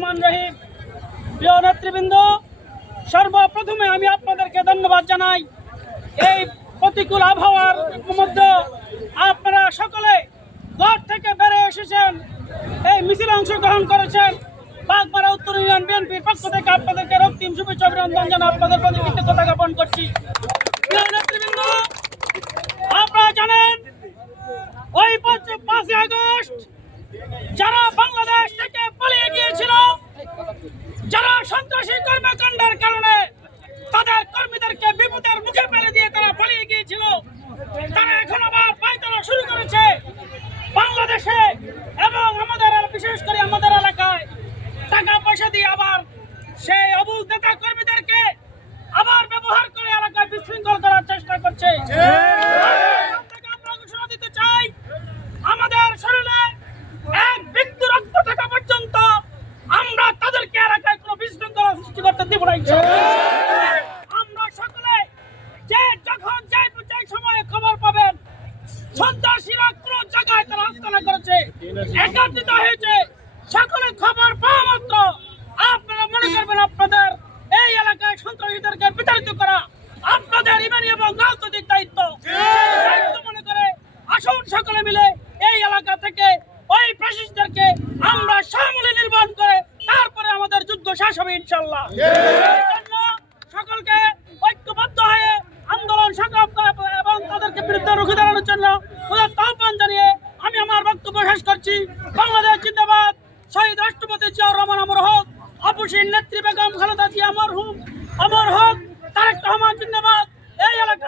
রহিম, প্রিয় নেতৃবৃন্দ, সর্বপ্রথমে আমি আপনাদেরকে ধন্যবাদ জানাই। এই প্রতিকূল আবহাওয়ার মধ্যে আপনারা সকলে ঘর থেকে বেড়ে এসেছেন, এই মিছিলে অংশগ্রহণ করেছেন। বাগমারা উত্তর ইউনিয়ন বিএনপির পক্ষ থেকে আপনাদেরকে রক্তিম শুভেচ্ছা অভিনন্দন জানাই, আপনাদের প্রতি কৃতজ্ঞতা জ্ঞাপন করছি। প্রিয় নেতৃবৃন্দ, আপনারা জানেন ওই 5ই আগস্ট যারা বাংলাদেশ থেকে পালিয়ে গিয়েছিল, যারা সন্ত্রাসী কর্মকাণ্ডের কারণে তাদের কর্মীদেরকে বিপদের মুখে ফেলে দিয়ে তারা পালিয়ে গিয়েছিল, তারা এখন আবার পায়তারা শুরু করেছে বাংলাদেশে এবং আমাদের বিশেষ করে আমাদের এলাকায় টাকা পয়সা দিয়ে আবার সেই অবুঝ নেতা কর্মীদেরকে আবার ব্যবহার করে এলাকায় বিশৃঙ্খল করার চেষ্টা করছে। আমরা ঘোষণা দিতে চাই, আমাদের শরীরে এক ব্যক্তি রক্ত থাকা পর্যন্ত আমরা তাদেরকে এলাকায় কোনো বিশৃঙ্খলা সৃষ্টি করতে দেব না। আমরা সকলে যে যখন যে সময়ে খবর পাবেন সন্ত্রাসীরা কোন জায়গায় তারা আস্তানা করেছে, একত্রিত হয়েছে, সকলে খবর পাওয়া মাত্র আপনারা মনে করবেন আপনাদের এই এলাকায় সন্ত্রাসীদেরকে বিতাড়িত করা আপনাদের ইমানি এবং রাজনৈতিক দায়িত্ব মনে করে আসুন সকলে মিলে এই এলাকা থেকে ওই ফ্যাসিস্টদেরকে আমরা সমূলে নির্মাণ করে তারপরে আমাদের যুদ্ধ শেষ হবে ইনশাআল্লাহ। সকলকে ঐক্যবদ্ধ হয়ে আন্দোলন সংগ্রাম এবং তাদেরকে বিরুদ্ধে রুখে দাঁড়ানোর জন্য আহ্বান জানিয়ে আমি আমার বক্তব্য শেষ করছি। বাংলাদেশ জিন্দাবাদ। শহীদ রাষ্ট্রপতি জিয়াউর রহমান অমর হোক, অপসীর নেত্রী বেগম খালেদা জিয়া অমর হোক, তারেক রহমান জিন্দাবাদ। এই এলাকা